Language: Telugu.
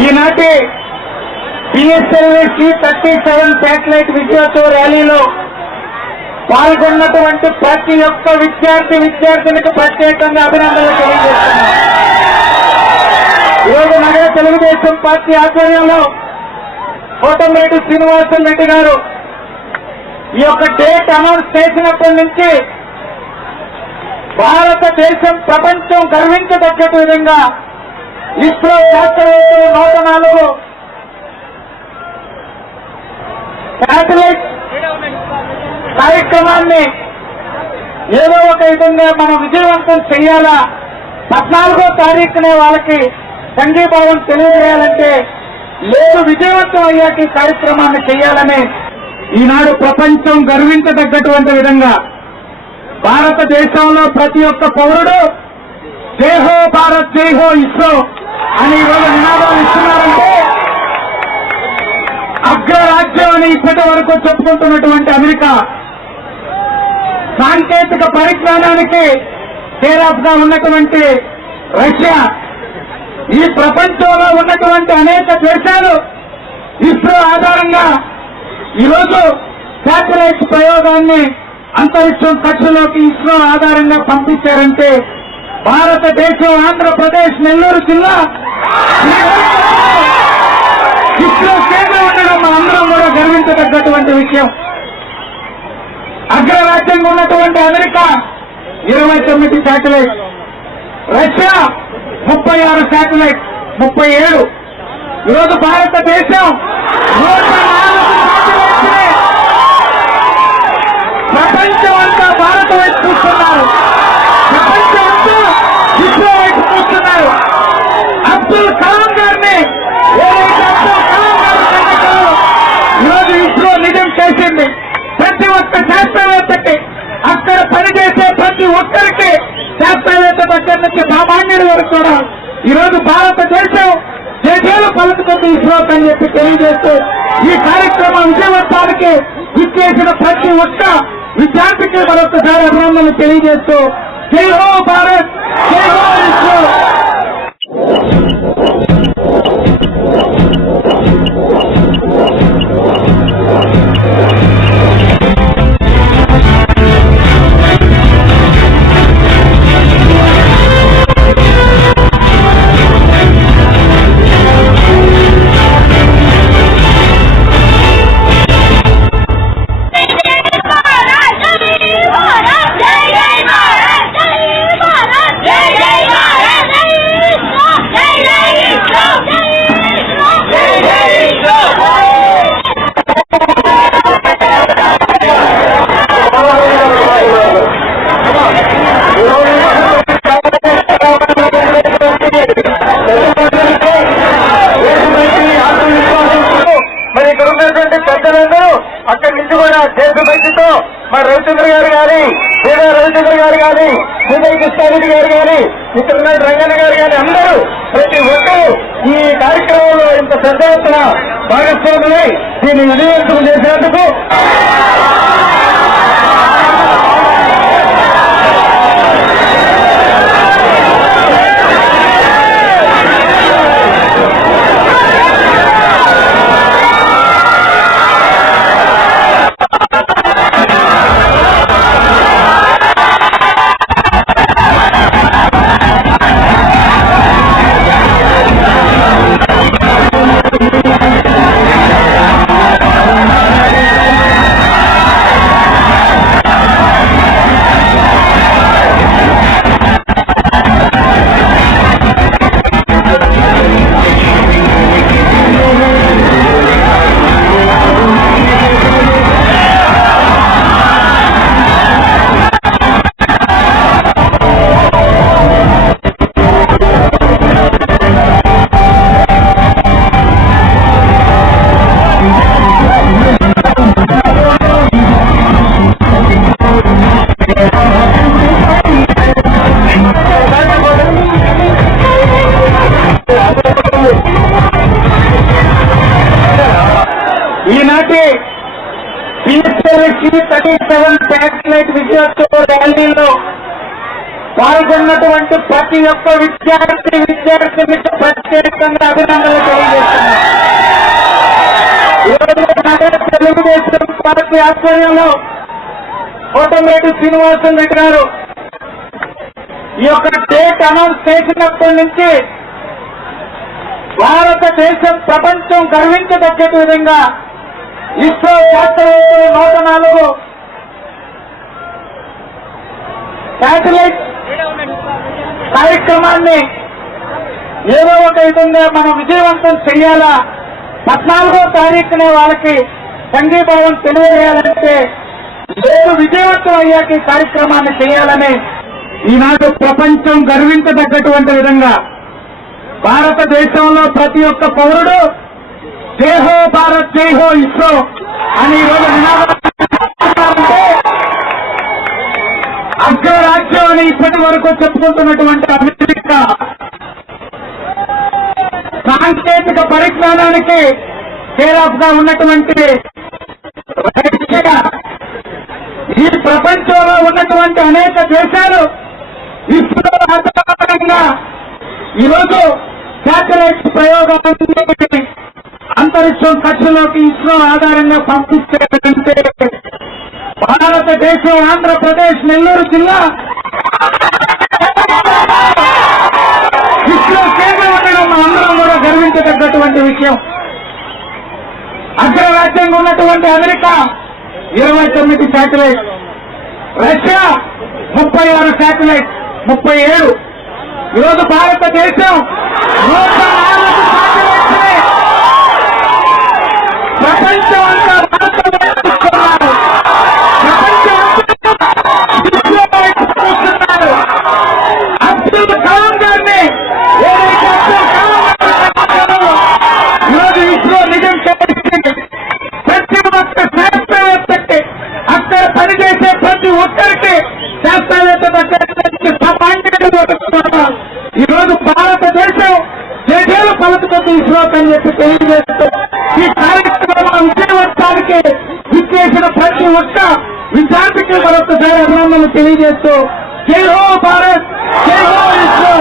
ఈనాటి పిఎస్ఎల్వి C-37 శాటిలైట్ విజయోత్సవ ర్యాలీలో పాల్గొన్నటువంటి ప్రతి ఒక్క విద్యార్థినికి ప్రత్యేకంగా అభినందనలు తెలియజేస్తున్నాం. ఈరోజు నగర తెలుగుదేశం పార్టీ ఆధ్వర్యంలో కోటమిరెడ్డి శ్రీనివాసరెడ్డి గారు ఈ యొక్క డేట్ అనౌన్స్ చేసినప్పటి నుంచి భారతదేశం ప్రపంచం గర్వించదగ్గ విధంగా ఇస్రో శాస్త్రవేత్తలు 104 శాటిలైట్ కార్యక్రమాన్ని ఏదో ఒక విధంగా మనం విజయవంతం చేయాలా, 14వ తారీఖునే వాళ్ళకి సంఘీభావం తెలియజేయాలంటే లేదు విజయవంతం అయ్యాక ఈ కార్యక్రమాన్ని చేయాలని ఈనాడు ప్రపంచం గర్వించదగ్గటువంటి విధంగా భారతదేశంలో ప్రతి ఒక్క పౌరుడు జై హో భారత్ జై హో ఇస్రో అని ఈరోజు నినాదాలు ఇస్తున్నారంటే అగ్రరాజ్యం అని ఇప్పటి వరకు చెప్పుకుంటున్నటువంటి అమెరికా, సాంకేతిక పరిజ్ఞానానికి కేరాఫ్ గా ఉన్నటువంటి రష్యా, ఈ ప్రపంచంలో ఉన్నటువంటి అనేక దేశాలు ఇస్రో ఆధారంగా ఈరోజు శాటిలైట్ ప్రయోగాన్ని అంతరిక్షం కక్షలోకి ఇస్రో ఆధారంగా పంపించారంటే భారతదేశం ఆంధ్రప్రదేశ్ నెల్లూరు జిల్లా ఇస్రో కేంద్రం ఉండడం మనందరం కూడా గర్వించదగ్గటువంటి విషయం. అగ్రరాజ్యంగా ఉన్నటువంటి అమెరికా 29 శాటిలైట్, రష్యా 36 శాటిలైట్, 37. ఈరోజు భారతదేశం 104 ప్రపంచం అంతా భారత వైపు చూస్తున్నారు, ప్రపంచం అంతా ఇస్రో వైపు చూస్తున్నారు. అబ్దుల్ కలాం గారిని ఏదైతే అబ్దుల్ కలాం గారు కనుకలు ఈరోజు ఇస్రో నిజం చేసింది. ప్రతి ఒక్క శాస్త్రవేత్తకి, అక్కడ పనిచేసే ప్రతి ఒక్కరికి, శాస్త్రవేత్త దగ్గర నుంచి సామాన్యుడి వరకు కూడా ఈరోజు భారతదేశం జేజేలు పలుకుతుంది ఇస్రో అని చెప్పి తెలియజేస్తూ ఈ కార్యక్రమం విజయవంతానికి విచ్చేసిన ప్రతి ఒక్క విద్యార్థికి మరొకసారి అభినందనలు తెలియజేస్తూ జై హో భారత్ జై హో ఇస్రో. మరి ఇక్కడ ఉన్నటువంటి పెద్దలందరూ అక్కడి నుంచి కూడా దేశభక్తితో మరి రవిచంద్ర గారు కానీ, రవిచంద్ర గారు కానీ, ఉదయ్ కృష్ణారెడ్డి గారు కానీ, ఇక్కడ ఉన్న రంగన్న గారు కానీ అందరూ ప్రతి ఒక్కరూ ఈ కార్యక్రమంలో ఇంత పెద్ద ఎత్తున భాగస్వాములై దీన్ని విజయవంతం చేసేందుకు ఈనాటి SLC-37 శాటిలైట్ విజయోత్సవ ర్యాలీలో పాల్గొన్నటువంటి ప్రతి ఒక్క విద్యార్థినికి ప్రత్యేకంగా అభినందనలు తెలియజేస్తున్నారు. తెలుగుదేశం పార్టీ ఆధ్వర్యంలో కోటమిరెడ్డి శ్రీనివాసన్ రెడ్డి గారు ఈ యొక్క డేట్ అనౌన్స్ చేసినప్పటి నుంచి భారతదేశం ప్రపంచం గర్వించదగ్గ విధంగా ఇస్రో శాస్త్రవేత్తలు 104 శాటిలైట్ కార్యక్రమాన్ని ఏదో ఒక విధంగా మనం విజయవంతం చేయాలా, 14వ తారీఖునే వాళ్ళకి సంఘీభావం తెలియజేయాలంటే లేదు విజయవంతం అయ్యాక ఈ కార్యక్రమాన్ని చేయాలని ఈనాడు ప్రపంచం గర్వించదగ్గటువంటి విధంగా భారతదేశంలో ప్రతి ఒక్క పౌరుడు జై హో భారత్ జై హో ఇస్రో అని ఈరోజు నినాదంటే అగ్రరాజ్యం అని ఇప్పటి వరకు చెప్పుకుంటున్నటువంటి అమెరికా సాంకేతిక పరిజ్ఞానానికి కేరాఫ్ గా ఉన్నటువంటి రష్యా, ఈ ప్రపంచంలో ఉన్నటువంటి అనేక దేశాలు ఇస్రో ఆధారంగా ఈరోజు శాటిలైట్ ప్రయోగాన్ని అంతరిక్షం కక్షలోకి ఇస్రో ఆధారంగా పంపిస్తారంటే భారతదేశం ఆంధ్రప్రదేశ్ నెల్లూరు జిల్లా ఇస్రో కేంద్రం ఉండడం అందరం కూడా గర్వించదగ్గటువంటి విషయం. అగ్రరాజ్యంగా ఉన్నటువంటి అమెరికా 29 శాటిలైట్, రష్యా 36 శాటిలైట్, 37. ఈరోజు భారతదేశం 104 శాటిలైట్స్ ప్రపంచం అంతా భారతదేశిస్తున్నారు. ప్రపంచం చూస్తున్నారు. అబ్దుల్ కలాం గారిని ఏదైతే అబ్దుల్ కలాం ఈరోజు ఇస్రో నిజం చేస్తుంది. ప్రతి ఒక్క శాస్త్రవేత్తకి అక్కడ పనిచేసే ప్రతి ఒక్కరికి శాస్త్రవేత్త ఈరోజు భారతదేశం జేజేలు పలుకుతుంది ఇస్రోకి అని చెప్పి తెలియజేస్తూ ఈ కార్యక్రమం విజయవంతానికి విచ్చేసిన ప్రతి ఒక్క విద్యార్థికి మరొకసారి అభినందనలు తెలియజేస్తూ జై హో భారత్ జై హో ఇస్రో.